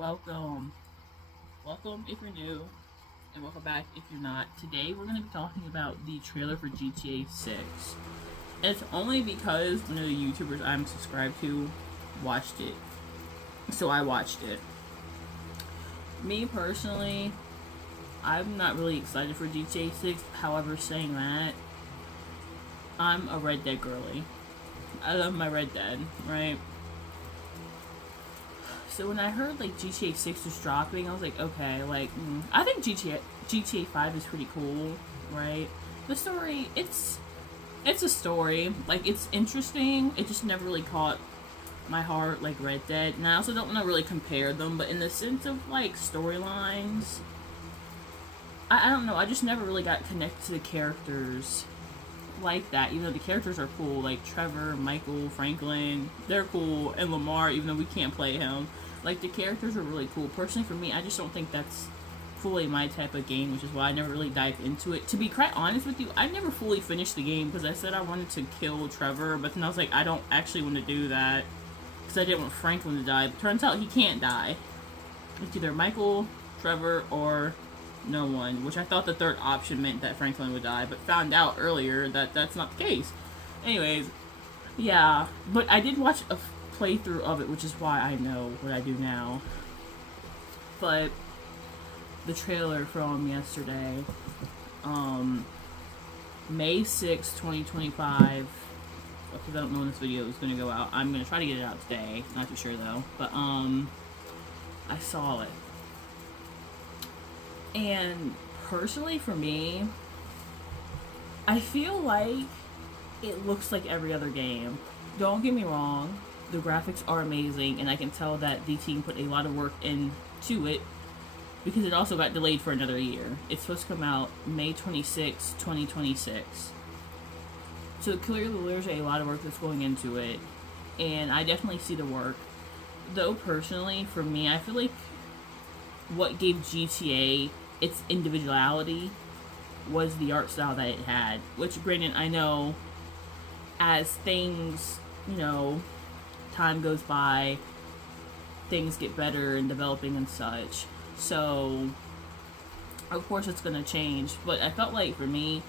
Welcome. Welcome if you're new, and welcome back if you're not. Today we're going to be talking about the trailer for GTA 6. And it's only because one of the YouTubers I'm subscribed to watched it. So I watched it. Me personally, I'm not really excited for GTA 6. However, saying that, I'm a Red Dead girly. I love my Red Dead, right? So when I heard like GTA 6 was dropping, I was like, okay, like I think GTA 5 is pretty cool, right? The story, it's a story, like it's interesting. It just never really caught my heart like Red Dead, and I also don't want to really compare them. But in the sense of like storylines, I don't know. I just never really got connected to the characters like that, even though the characters are cool, like Trevor, Michael, Franklin, they're cool, and Lamar, even though we can't play him. Like, the characters are really cool. Personally, for me, I just don't think that's fully my type of game, which is why I never really dived into it. To be quite honest with you, I never fully finished the game because I said I wanted to kill Trevor, but then I was like, I don't actually want to do that because I didn't want Franklin to die. But turns out he can't die. It's either Michael, Trevor, or no one, which I thought the third option meant that Franklin would die, but found out earlier that that's not the case. Anyways, yeah, but I did watch a playthrough of it, which is why I know what I do now. But the trailer from yesterday, May 6, 2025, because I don't know when this video is going to go out. I'm going to try to get it out today, not too sure though, but I saw it. And personally, for me, I feel like it looks like every other game. Don't get me wrong, the graphics are amazing, and I can tell that the team put a lot of work into it because it also got delayed for another year. It's supposed to come out May 26, 2026. So clearly there's a lot of work that's going into it, and I definitely see the work. Though personally, for me, I feel like what gave GTA its individuality was the art style that it had. Which, granted, I know as things, time goes by, things get better and developing and such. So, of course, it's going to change. But I felt like, for me,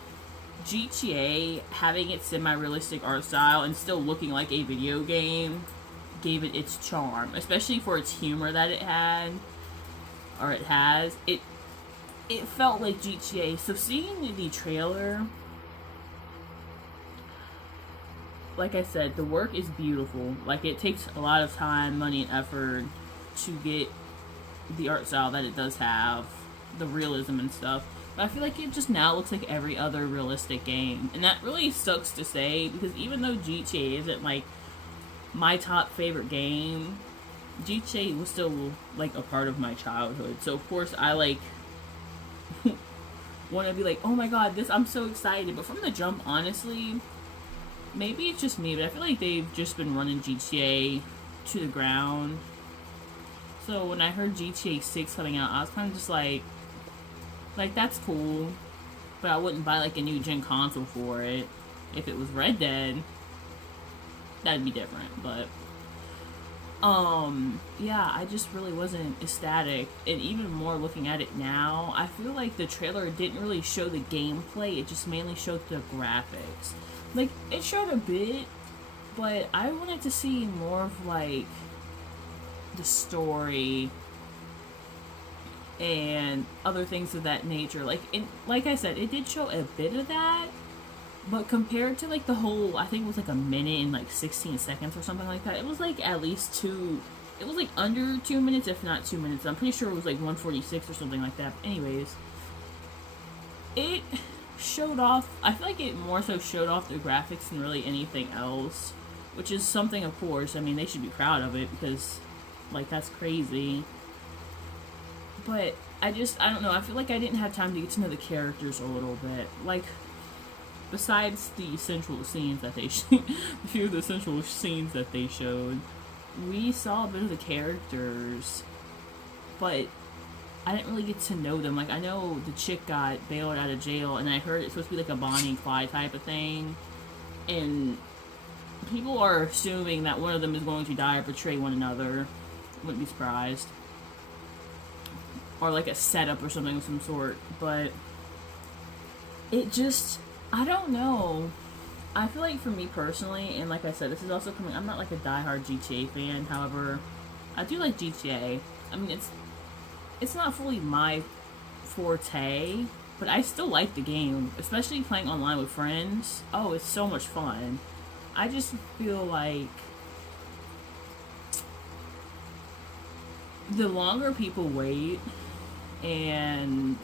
GTA, having its semi-realistic art style and still looking like a video game, gave it its charm. Especially for its humor that it had. Or it has. It felt like GTA. So seeing the trailer, like I said, the work is beautiful. Like, it takes a lot of time, money, and effort to get the art style that it does have, the realism and stuff. But I feel like it just now looks like every other realistic game. And that really sucks to say, because even though GTA isn't like my top favorite game, GTA was still like a part of my childhood. So of course I like want to be like, oh my god, I'm so excited. But from the jump, honestly, maybe it's just me, but I feel like they've just been running GTA to the ground. So when I heard GTA 6 coming out, I was kind of just like that's cool, but I wouldn't buy like a new gen console for it. If it was Red Dead, that'd be different, but yeah, I just really wasn't ecstatic. And even more looking at it now, I feel like the trailer didn't really show the gameplay, it just mainly showed the graphics. Like, it showed a bit, but I wanted to see more of like the story and other things of that nature. Like I said, it did show a bit of that, but compared to like the whole, I think it was like a minute and like 16 seconds or something like that, it was like at least it was like under 2 minutes, if not 2 minutes. I'm pretty sure it was like 146 or something like that. But anyways, it showed off, I feel like it more so showed off the graphics than really anything else, which is something, of course, I mean, they should be proud of it because, like, that's crazy. But I don't know, I feel like I didn't have time to get to know the characters a little bit. Like, besides the central scenes that they a few of the central scenes that they showed, we saw a bit of the characters, but I didn't really get to know them. Like, I know the chick got bailed out of jail, and I heard it's supposed to be like a Bonnie and Clyde type of thing, and people are assuming that one of them is going to die or betray one another. Wouldn't be surprised. or like a setup or something of some sort. But it just, I don't know. I feel like for me personally, and like I said, this is also coming, I'm not like a diehard GTA fan. However, I do like GTA. I mean, it's not fully my forte, but I still like the game, especially playing online with friends. Oh, it's so much fun. I just feel like the longer people wait, and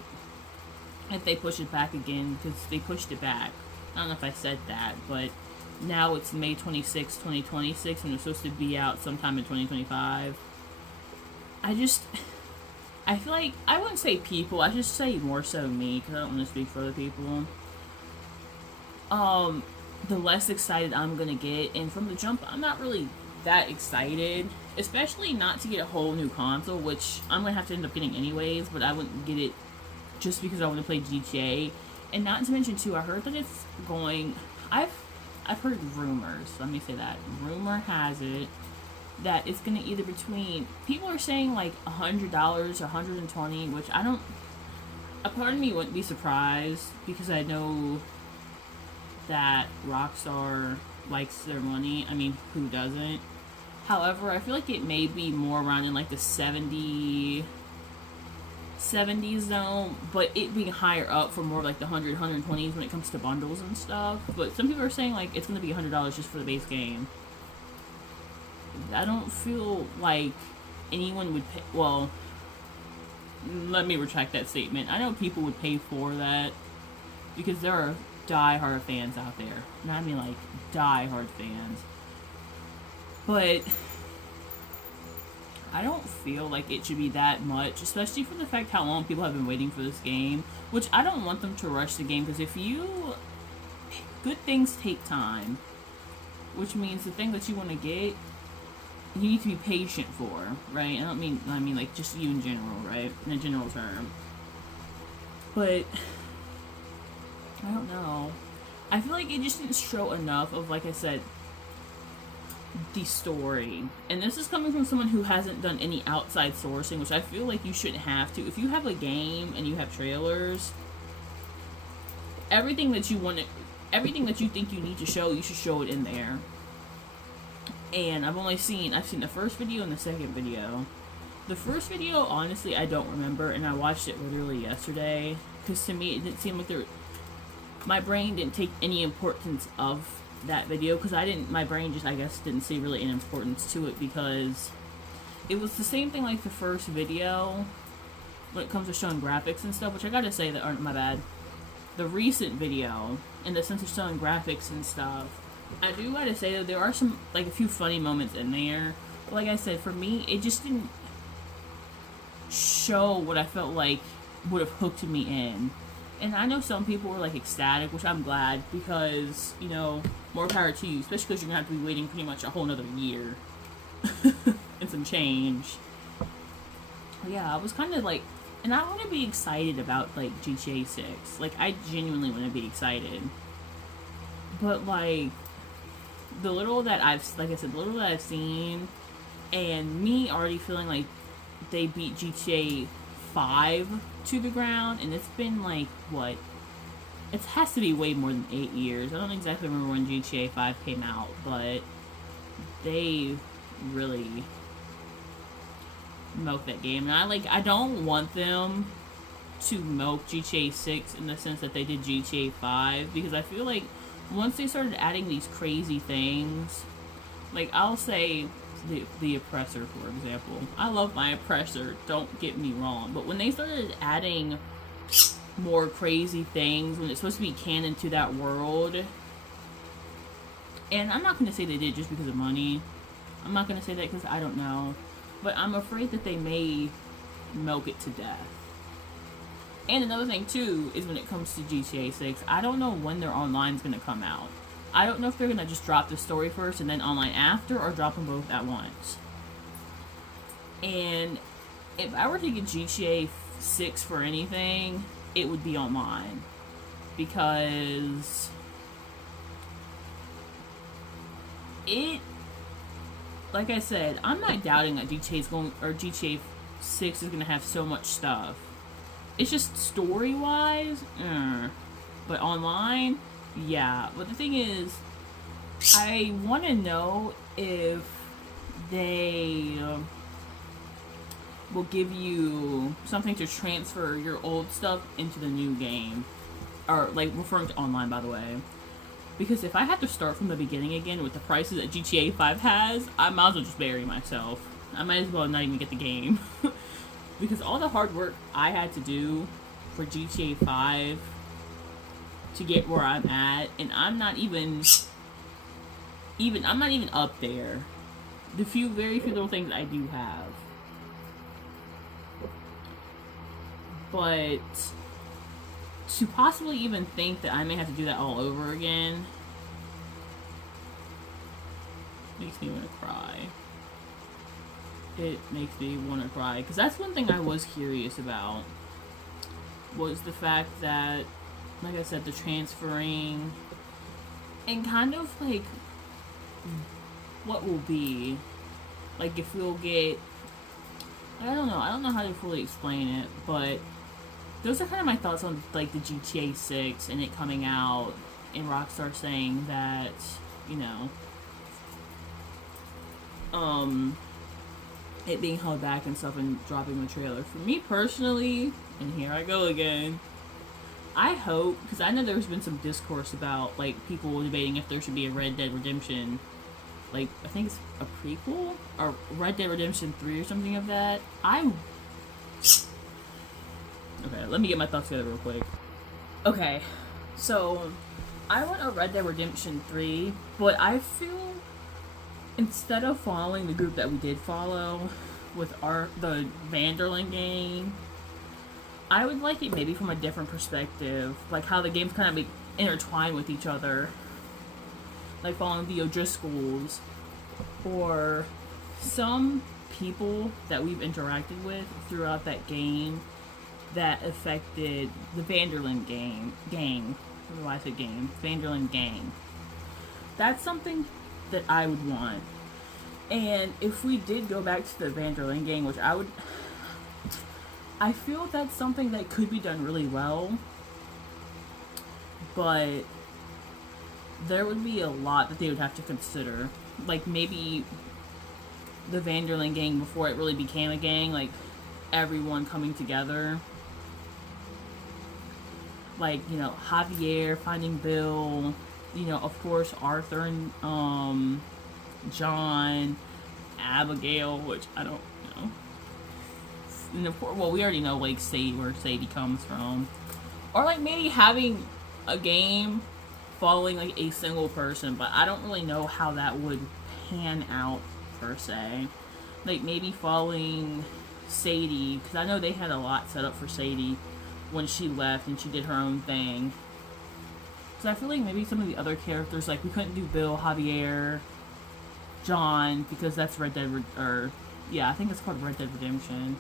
if they push it back again, because they pushed it back. I don't know if I said that, but now it's May 26, 2026, and it's supposed to be out sometime in 2025. I feel like, I wouldn't say people, I should say more so me, because I don't want to speak for other people. The less excited I'm gonna get, and from the jump, I'm not really that excited, especially not to get a whole new console, which I'm gonna have to end up getting anyways, but I wouldn't get it just because I want to play GTA. And not to mention too, I heard that it's going, I've heard rumors, let me say that, rumor has it that it's gonna either between, people are saying like $100 or $120, which I don't, a part of me wouldn't be surprised, because I know that Rockstar likes their money. I mean, who doesn't? However, I feel like it may be more around in like the 70s zone, but it being higher up for more like the 120s when it comes to bundles and stuff. But some people are saying like it's gonna be $100 just for the base game. I don't feel like anyone would pay, well, let me retract that statement. I know people would pay for that, because there are die-hard fans out there. And I mean like die-hard fans. But I don't feel like it should be that much, especially for the fact how long people have been waiting for this game, which I don't want them to rush the game, because good things take time, which means the thing that you want to get, you need to be patient for, right? I mean like just you in general, right? In a general term. But I don't know. I feel like it just didn't show enough of, like I said, the story. And this is coming from someone who hasn't done any outside sourcing, which I feel like you shouldn't have to. If you have a game and you have trailers, everything that you think you need to show, you should show it in there. And I've seen the first video and the second video. The first video, honestly, I don't remember, and I watched it literally yesterday, because to me, it didn't seem like my brain didn't take any importance of that video, because my brain just, I guess, didn't see really an importance to it, because it was the same thing like the first video, when it comes to showing graphics and stuff, which I gotta say that aren't my bad. The recent video, in the sense of showing graphics and stuff, I do gotta say that there are some, like, a few funny moments in there. But like I said, for me, it just didn't show what I felt like would have hooked me in. And I know some people were, like, ecstatic, which I'm glad, because, you know, more power to you, especially because you're gonna have to be waiting pretty much a whole nother year. And some change. But yeah, I was kind of like, and I want to be excited about, like, GTA 6. Like, I genuinely want to be excited. But, like, the little that I've seen, and me already feeling like they beat GTA 5 to the ground, and it's been, like, what? It has to be way more than 8 years. I don't exactly remember when GTA 5 came out, but they really milked that game. And I don't want them to milk GTA 6 in the sense that they did GTA 5, because I feel like once they started adding these crazy things, like, I'll say the Oppressor, for example. I love my Oppressor, don't get me wrong, but when they started adding more crazy things, when it's supposed to be canon to that world, and I'm not going to say they did just because of money, I'm not going to say that because I don't know, but I'm afraid that they may milk it to death. And another thing, too, is when it comes to GTA 6, I don't know when their online's going to come out. I don't know if they're going to just drop the story first and then online after, or drop them both at once. And if I were to get GTA 6 for anything, it would be online. Because like I said, I'm not doubting that GTA 6 is gonna have so much stuff. It's just story-wise, but online, yeah. But the thing is, I want to know if they will give you something to transfer your old stuff into the new game. Or, like, referring to online, by the way. Because if I have to start from the beginning again with the prices that GTA 5 has, I might as well just bury myself. I might as well not even get the game. Because all the hard work I had to do for GTA 5 to get where I'm at, and I'm not even up there. The very few little things I do have. But to possibly even think that I may have to do that all over again makes me want to cry. It makes me want to cry. Because that's one thing I was curious about. Was the fact that, like I said, the transferring. And kind of like what will be. Like if we'll get. I don't know how to fully explain it. But those are kind of my thoughts on like the GTA 6 and it coming out. And Rockstar saying that, you know. It being held back and stuff and dropping the trailer. For me personally, and here I go again, I hope, because I know there's been some discourse about, like, people debating if there should be a Red Dead Redemption, like, I think it's a prequel? Or Red Dead Redemption 3 or something of that. Okay, let me get my thoughts together real quick. Okay, so, I want a Red Dead Redemption 3, but I feel instead of following the group that we did follow with the Van der Linde gang, I would like it maybe from a different perspective, like how the games kind of intertwine with each other, like following the O'Driscolls or some people that we've interacted with throughout that game that affected the Van der Linde gang. I don't know why I said game. Van der Linde gang. That's something that I would want. And if we did go back to the Van der Linde gang, which I feel that's something that could be done really well, but there would be a lot that they would have to consider. Like maybe the Van der Linde gang before it really became a gang, like everyone coming together. Like, you know, Javier finding Bill, you know, of course, Arthur and John, Abigail, which I don't know. And of course, well, we already know like where Sadie comes from, or like maybe having a game following like a single person, but I don't really know how that would pan out per se. Like maybe following Sadie, because I know they had a lot set up for Sadie when she left and she did her own thing. Because I feel like maybe some of the other characters, like we couldn't do Bill, Javier, John, because that's Red Dead, I think it's called Red Dead Redemption.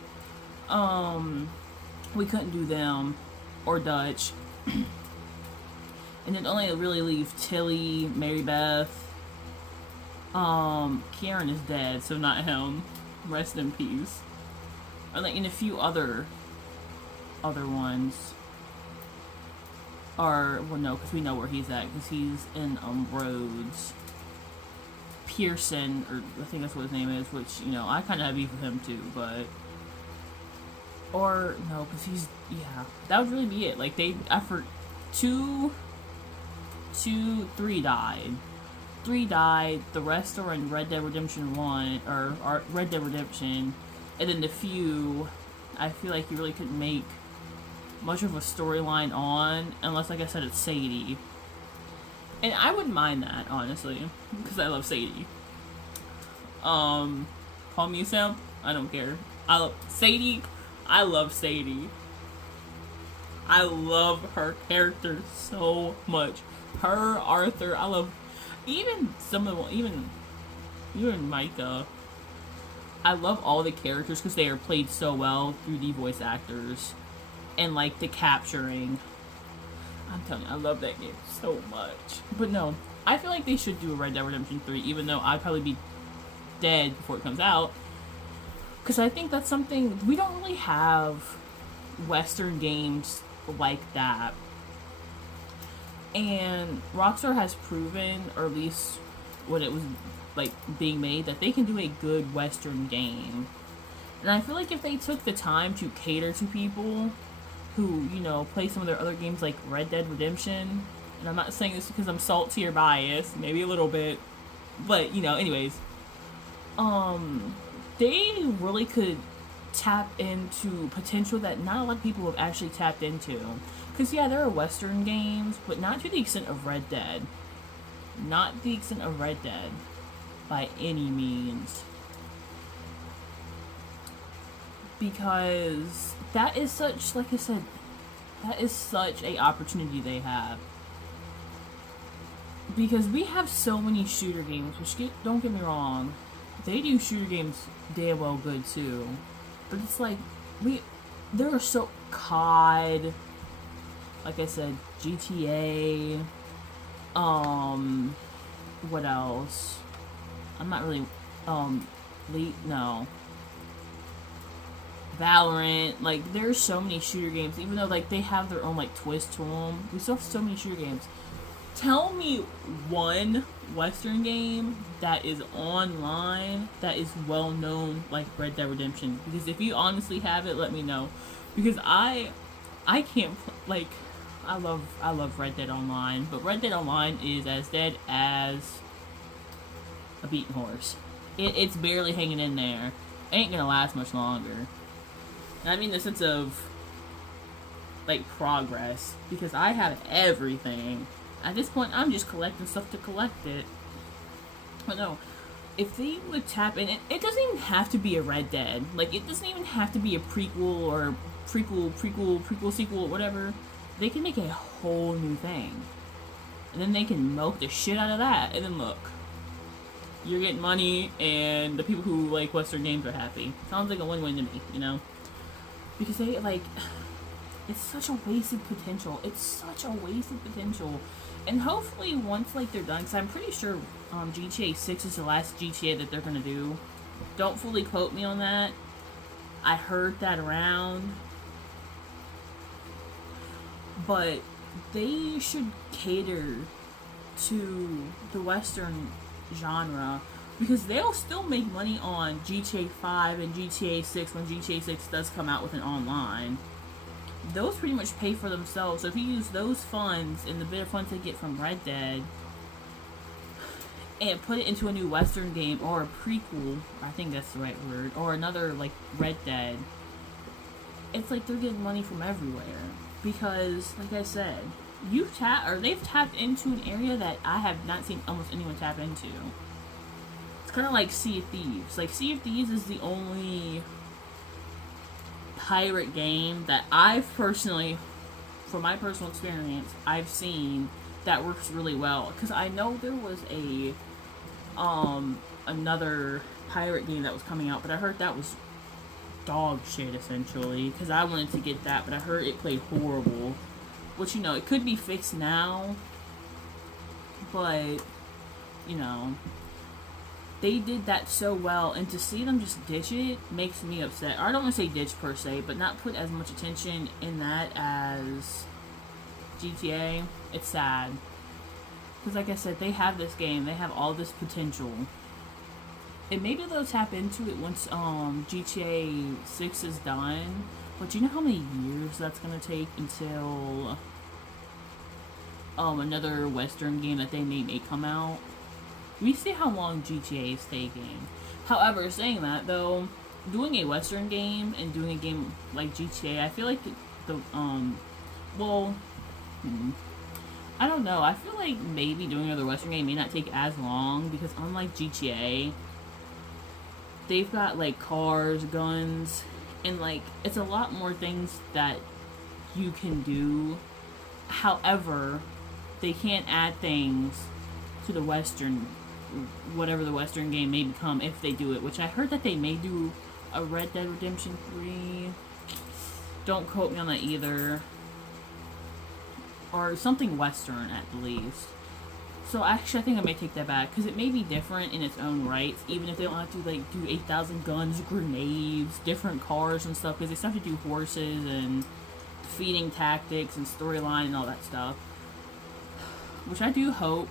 We couldn't do them, or Dutch. And then only really leave Tilly, Mary Beth. Kieran is dead, so not him. Rest in peace. And like in a few other ones. Or, well, no, because we know where he's at, because he's in, Rhodes. Pearson, or I think that's what his name is, which, you know, I kind of have beef with him too, but... Or, no, because he's, yeah, that would really be it. Like, after 3 died. 3 died, the rest are in Red Dead Redemption 1, or Red Dead Redemption, and then the few, I feel like you really couldn't make much of a storyline on, unless, like I said, it's Sadie. And I wouldn't mind that, honestly, because I love Sadie. Call me a simp, I don't care. I love Sadie. I love her character so much. Her, Arthur, I love even some of the even Micah. I love all the characters because they are played so well through the voice actors. And like the capturing. I'm telling you, I love that game so much. But no, I feel like they should do a Red Dead Redemption 3, even though I'd probably be dead before it comes out. Because I think that's something we don't really have Western games like that. And Rockstar has proven, or at least when it was like being made, that they can do a good Western game. And I feel like if they took the time to cater to people who, you know, play some of their other games like Red Dead Redemption, and I'm not saying this because I'm salty or biased, maybe a little bit, but you know, anyways, they really could tap into potential that not a lot of people have actually tapped into. Because, yeah, there are Western games, but not to the extent of Red Dead. Not the extent of Red Dead, by any means. Because that is such, like I said, that is such a opportunity they have. Because we have so many shooter games, which, don't get me wrong, they do shooter games damn well good too. But it's like, there are so, COD, like I said, GTA, what else? I'm not really, Valorant, like, there's so many shooter games, even though, like, they have their own, like, twist to them. We still have so many shooter games. Tell me one Western game that is online that is well known like Red Dead Redemption. Because if you honestly have it, let me know. Because I can't, like, I love Red Dead Online, but Red Dead Online is as dead as a beaten horse. It's barely hanging in there. It ain't gonna last much longer. And I mean the sense of like progress, because I have everything. At this point, I'm just collecting stuff to collect it. But no, if they would tap in, it doesn't even have to be a Red Dead. Like, it doesn't even have to be a prequel or prequel, sequel, whatever. They can make a whole new thing. And then they can milk the shit out of that. And then look, you're getting money, and the people who like Western games are happy. Sounds like a win-win to me, you know? Because they, like, it's such a wasted potential. It's such a wasted potential. And hopefully once, like, they're done, because I'm pretty sure GTA 6 is the last GTA that they're going to do. Don't fully quote me on that. I heard that around. But they should cater to the Western genre, because they'll still make money on GTA 5 and GTA 6 when GTA 6 does come out with an online. Those pretty much pay for themselves. So if you use those funds and the bit of funds they get from Red Dead and put it into a new Western game or a prequel, I think that's the right word, or another like Red Dead, it's like they're getting money from everywhere. Because, like I said, they've tapped into an area that I have not seen almost anyone tap into. It's kind of like Sea of Thieves. Like, Sea of Thieves is the only pirate game that I've personally, from my personal experience, I've seen that works really well. Because I know there was another pirate game that was coming out, but I heard that was dog shit, essentially. Because I wanted to get that, but I heard it played horrible. Which, you know, it could be fixed now, but, you know, they did that so well, and to see them just ditch it makes me upset. Or I don't want to say ditch per se, but not put as much attention in that as GTA. It's sad. Because like I said, they have this game, they have all this potential. And maybe they'll tap into it once GTA 6 is done. But you know how many years that's going to take until another Western game that they may come out? We see how long GTA is taking. However, saying that, though, doing a Western game and doing a game like GTA, I feel like I don't know. I feel like maybe doing another Western game may not take as long, because unlike GTA, they've got, like, cars, guns, and, like, it's a lot more things that you can do. However, they can't add things to the Western, whatever the Western game may become if they do it, which I heard that they may do a Red Dead Redemption 3. Don't quote me on that either. Or something Western, at least. So actually, I think I may take that back because it may be different in its own rights, even if they don't have to like do 8,000 guns, grenades, different cars and stuff. Because they still have to do horses and feeding tactics and storyline and all that stuff. Which I do hope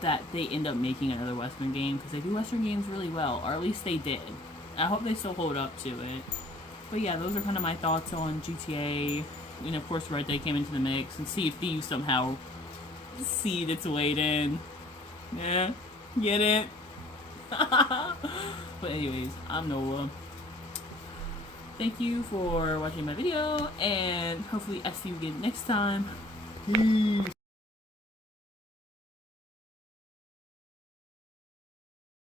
that they end up making another Western game because they do Western games really well, or at least they did. I hope they still hold up to it. But yeah, those are kind of my thoughts on GTA. And of course, Red Dead came into the mix, and Sea of Thieves somehow seed its way in. Yeah, get it? But anyways, I'm Noah. Thank you for watching my video, and hopefully I see you again next time. Peace.